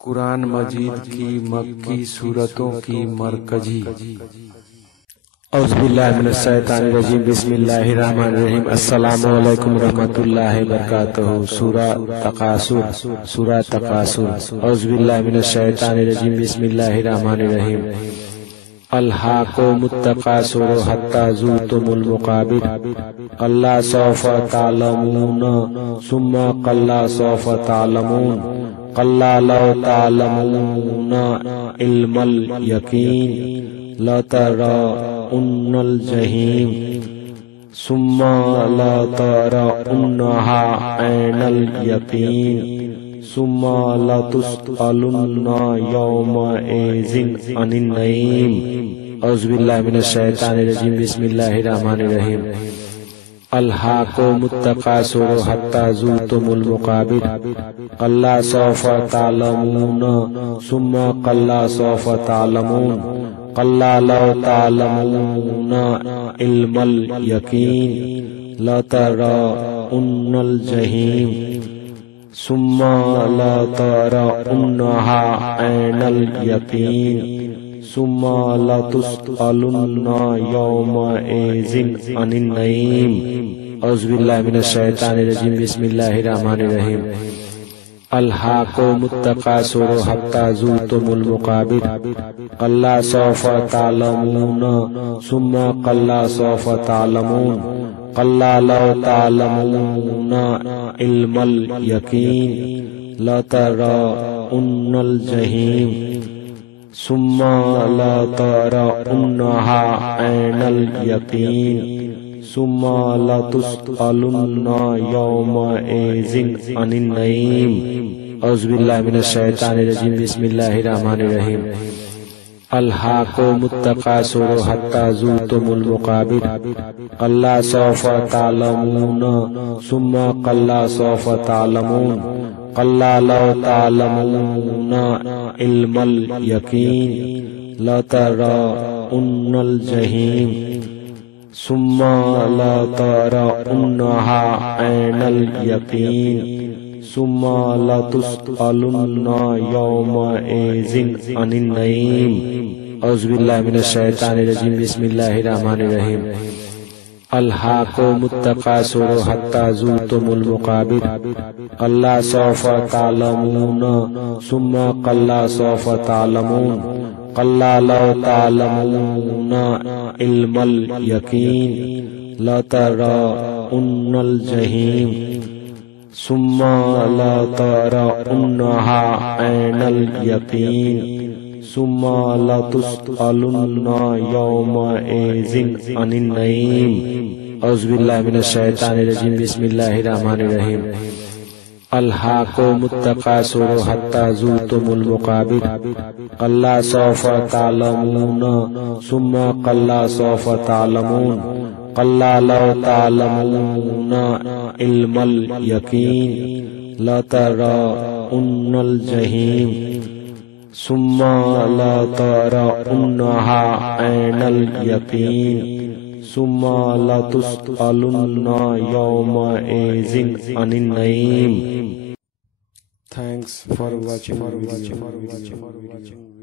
कुरान मजीद की मक्की सूरतों की मरकजी। औज़ुबिल्लाहिमिनश्शैतानिर्रजीम बिस्मिल्लाहिर्रहमानिर्रहीम। अस्सलामु अलैकुम रहमतुल्लाहि वबरकातुहू। सूरह तकासुर। औज़ुबिल्लाहिमिनश्शैतानिर्रजीम बिस्मिल्लाहिर्रहमानिर्रहीम। अल्हाकुमुत तकासुर हत्ता ज़ुरतुमुल मक़ाबिर। कल्ला सौफ़ तअलमून सुम्मा कल्ला सौफ़ तअलमून। कल्ला लौ तअलमून इल्मल यकीन लतरउन्नल जहीम सुम्मा लतरउन्नहा ऐनल यकीन सुम्मा लतुस्अलुन्ना यौमइज़िन अनिन नईम। औज़ुबिल्लाहि मिनश्शैतानिर्रजीम बिस्मिल्लाहिर्रहमानिर्रहीम। अल्हाकुमुत तकासुर हत्ता ज़ुरतुमुल मक़ाबिर। कल्ला सौफ़ तअलमून सुम्मा कल्ला सौफ़ तअलमून। कल्ला लौ तअलमून इल्मल यकीन लतरउन्नल जहीम सुम्मा लतरउन्नहा ऐनल यकीन सुम्मा लतुस्अलुन्ना यौमइज़िन अनिन नईम। औज़ुबिल्लाहि मिनश्शैतानिर्रजीम बिस्मिल्लाहिर्रहमानिर्रहीम। अल्हाकुमुत तकासुर हत्ता ज़ुरतुमुल मक़ाबिर। कल्ला सौफ़ तअलमून सुम्मा कल्ला सौफ़ तअलमून। कल्ला लौ तअलमून इल्मल यकीन लतरउन्नल जहीम सुम्मा लतरउन्नहा ऐनल यकीन सुम्मा लतुस्अलुन्ना यौमइज़िन अनिन नईम। औज़ुबिल्लाहि मिनश्शैतानिर्रजीम बिस्मिल्लाहिर्रहमानिर्रहीम। अल्हाकुमुत तकासुर हत्ता ज़ुरतुमुल मक़ाबिर। कल्ला सौफ़ तअलमून सुम्मा कल्ला सौफ़ तअलमून। कल्ला लौ तअलमून इल्मल यकीन लतरउन्नल जहीम सुम्मा लतरउन्नहा ऐनल यकीन सुम्मा लतुस्अलुन्ना यौमइज़िन अनिन नईम। औज़ुबिल्लाहि मिनश्शैतानिर्रजीम बिस्मिल्लाहिर्रहमानिर्रहीम। अल्हाकुमुत तकासुर हत्ता ज़ुरतुमुल मक़ाबिर। कल्ला सौफ़ तअलमून सुम्मा कल्ला सौफ़ तअलमून। कल्ला लौ तअलमून इल्मल यकीन लतरउन्नल जहीम सुम्मा लतरउन्नहा ऐनल यकीन सुम्मा लतुस्अलुन्ना यौमइज़िन अनिन नईम। औज़ुबिल्लाहि मिनश्शैतानिर्रजीम बिस्मिल्लाहिर्रहमानिर्रहीम। अल्हाकुमुत तकासुर हत्ता ज़ुरतुमुल मक़ाबिर। कल्ला सौफ़ तअलमून सुम्मा कल्ला सौफ़ तअलमून। कल्ला लौ तअलमून इल्मल यकीन लतरउन्नल जहीम सुम्मा लतरउन्नहा ऐनल यकीन सुम्मा लतुस्अलुन्ना यौमइज़िन अनिन नईम। Thanks for watching.